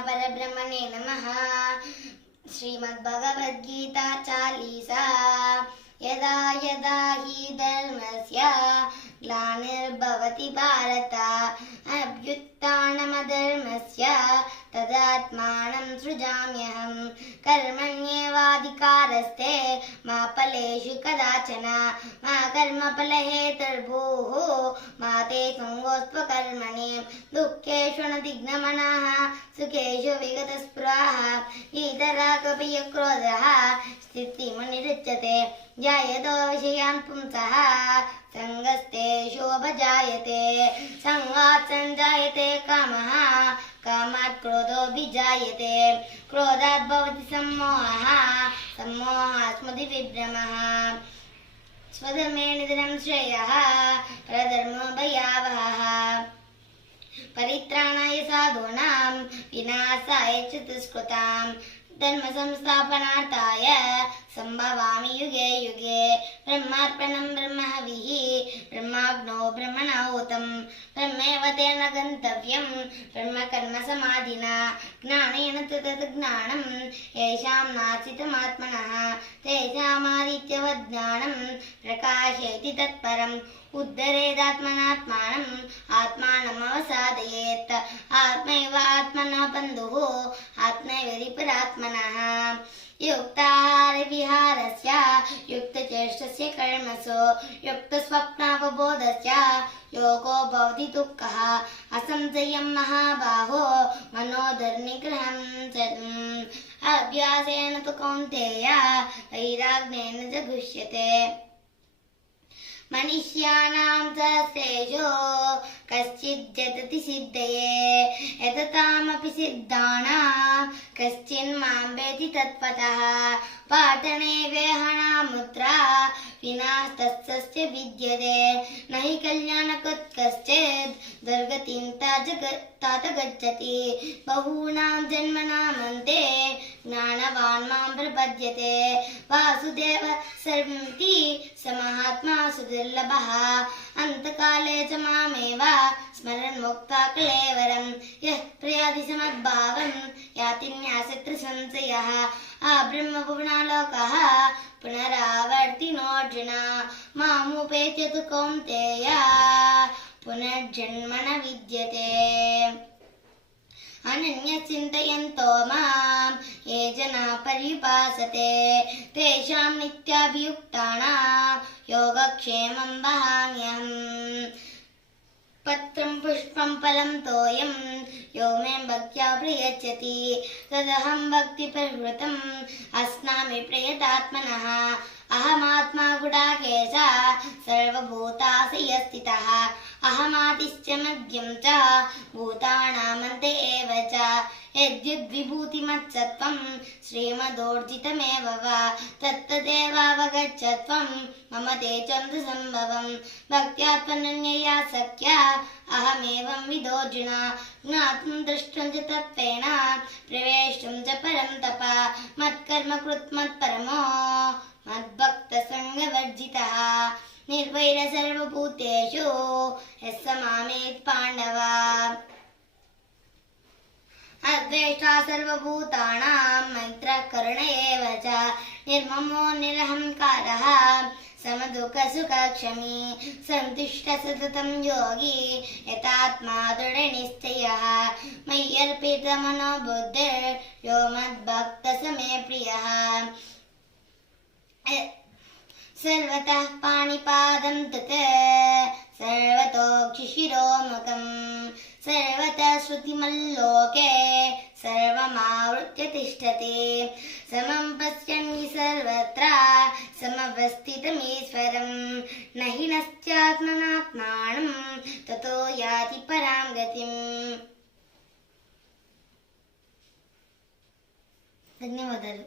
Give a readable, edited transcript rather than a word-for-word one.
परब्रह्मणे नमः। श्रीमद्भगवद्गीता चालीसा। यदा यदा हि धर्मस्य ग्लानिर्भवति भारत अभ्युत्थानमधर्मस्य तदात्मानं सृजाम्यहं। कर्मण्येवाधिकारस्ते मा फलेषु कदाचन मा कर्मफलहेतुर्भूः मा ते संगोऽस्त्वकर्मणि। दुःखेषु अनतिघ्नमनः सुखेषु विगतस्पृहः वीतरागभि क्रोधः स्थितिमनिरुच्यते। जायतो विषयान् पुंसः सङ्गस्तेषोऽपजायते। सङ्गात् सञ्जायते कामः कामात् क्रोधोऽभिजायते। क्रोधात् भवति सम्मोहः सम्मोहात् स्मृतिविभ्रमः। स्वधर्मे निधनं श्रेयः परधर्मो भयावहः। परित्राणाय साधूनां विनाशाय च दुष्कृतां धर्म संस्थापनार्थाय संभवामि युगे युगे। ब्रह्मार्पणं ब्रह्महविः ब्रह्माग्नौ ब्रह्मणाहुतं ब्रह्मैव तेन गन्तव्यं ब्रह्मकर्म समाधिना। ज्ञानेन तत् ज्ञानं येषां नास्तितमात्मनः तेषामादित्यवत् ज्ञानं प्रकाशयति तत्परम्। उद्धरेदात्मनात्मानम् आत्मानमवसादयेत्। आत्मैव आत्मनः बन्धुः आत्मैव परात्मनः। युक्ताहारविहारस्य युक्तचेष्टस्य कर्मसु युक्तस्वप्नावबोधस्य योगो भवति दुःखः। असंशयं महाबाहो मनोदुर्निग्रहं अभ्यासेन तु कौन्तेय वैराग्येन च गुह्यते। मनुष्याणां सहस्रेषु कश्चित् जतति सिद्धये यततामपि सिद्धानां कश्चिन्मां वेति तत्त्वतः। पाठने वेहनामुद्रा विनास्तस्य विद्यते न हि कल्याणकृत् कश्चित् दुर्गतिं तात गच्छति। बहूनां जन्मनामन्ते ज्ञानवान् मां प्रपद्यते। वासुदेव सर्वमिति स महात्मा सुदुर्लभः। अन्तकाले च मामेव स्मरन् मुक्ता कलेवरं। यः प्रयाति समद्भावं याति न्यासत्र संशयः। ब्रह्मभुवनालोकः पुनरावर्तिनोऽर्जुन मामुपेत्य तु कौन्तेय पुनर्जन्म न विद्यते। अनन्यचिन्तयन्तो मां ये जनाः पर्युपासते तेषां नित्याभियुक्तानां योगक्षेमं वहाम्यहम्। पत्रं पुष्पं फलं तोयं यो मे भक्त्या प्रयच्छति तदहं भक्तिप्रवृत्तम् अस्नामि प्रयतात्मनः। अहमात्मा गुडाकेश सर्वभूताशयस्थितः। अहमादिश्च मध्यं च भूतानामन्ते एव च। यद्यद्विभूतिमत्सत्त्वं श्रीमदोर्जितमेव वा तत्तदेवावगच्छत्वं मम तेजं संभवं। भक्त्या त्वनन्यया सख्या अहमेवं विदोऽर्जुन। ज्ञातुं द्रष्टुं च तत्त्वेन प्रवेष्टुं च परं तप। मत्कर्म कृत् मत्परमो मद्भक्तसङ्गवर्जितः। निर्वैर सर्वभूतेषु यः स मामेति पाण्डव। अद्वेष्टा सर्वभूतानां मैत्रः करुण एव च। निर्ममो निरहङ्कारः समदुःखसुखक्षमी। सन्तुष्टः सततं योगी यतात्मा दृढनिश्चयः। मय्यर्पितमनो बुद्धिर्यो मद्भक्तः स मे प्रियः। सर्वतः पाणिपादं तत् सर्वतोक्षिशिरोमुखं सर्वतः श्रुतिमल्लोके सर्वमावृत्य तिष्ठति। समं पश्यन् हि सर्वत्र समवस्थितमीश्वरं न हि नश्चात्मनात्मानं ततो याति परां गतिम्। ధన్యవాదాలు.